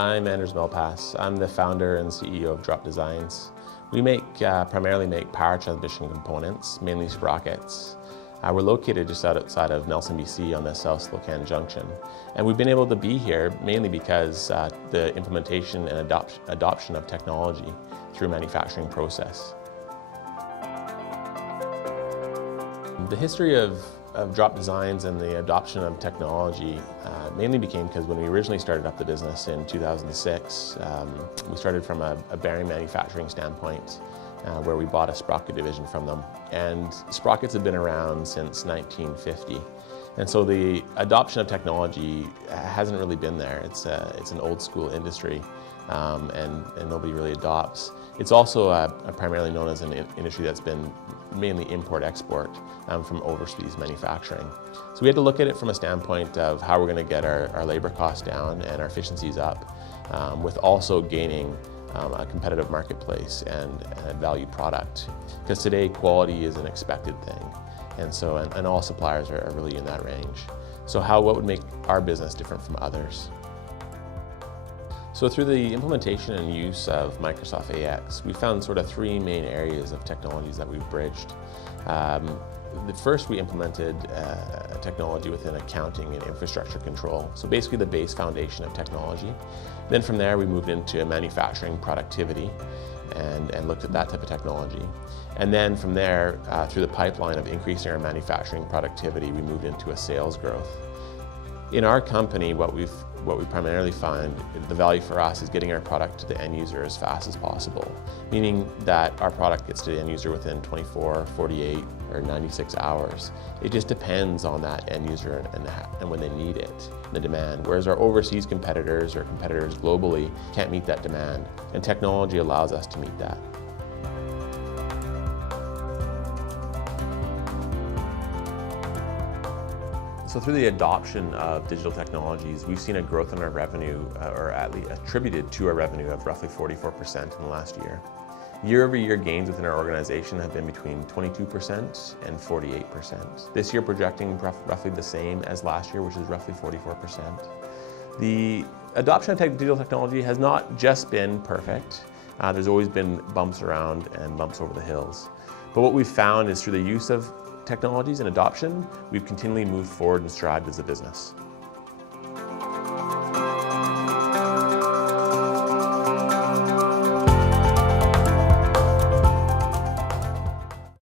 I'm Anders Melpass. I'm the founder and CEO of Drop Designs. We primarily make power transmission components, mainly sprockets. We're located just outside of Nelson, BC on the South Spokane Junction. And we've been able to be here mainly because the implementation and adoption of technology through manufacturing process. The history of Drop Designs and the adoption of technology mainly became because when we originally started up the business in 2006, we started from a bearing manufacturing standpoint where we bought a sprocket division from them. And sprockets have been around since 1950. And so the adoption of technology hasn't really been there. It's an old school industry and nobody really adopts. It's also primarily known as an industry that's been mainly import-export from overseas manufacturing. So we had to look at it from a standpoint of how we're going to get our labor costs down and our efficiencies up with also gaining a competitive marketplace and a valued product. Because today quality is an expected thing. And so, and all suppliers are really in that range. So what would make our business different from others? So through the implementation and use of Microsoft AX, we found sort of three main areas of technologies that we've bridged. First, we implemented technology within accounting and infrastructure control. So basically the base foundation of technology. Then from there, we moved into manufacturing productivity and looked at that type of technology. And then from there, through the pipeline of increasing our manufacturing productivity, we moved into a sales growth. In our company, what we primarily find, the value for us is getting our product to the end user as fast as possible, meaning that our product gets to the end user within 24, 48, or 96 hours. It just depends on that end user and when they need it, the demand. Whereas our overseas competitors or competitors globally can't meet that demand, and technology allows us to meet that. So through the adoption of digital technologies, we've seen a growth in our revenue, or at least attributed to our revenue, of roughly 44% in the last year. Year-over-year gains within our organization have been between 22% and 48%. This year projecting roughly the same as last year, which is roughly 44%. The adoption of digital technology has not just been perfect. There's always been bumps around and bumps over the hills. But what we've found is through the use of technologies and adoption, we've continually moved forward and strived as a business.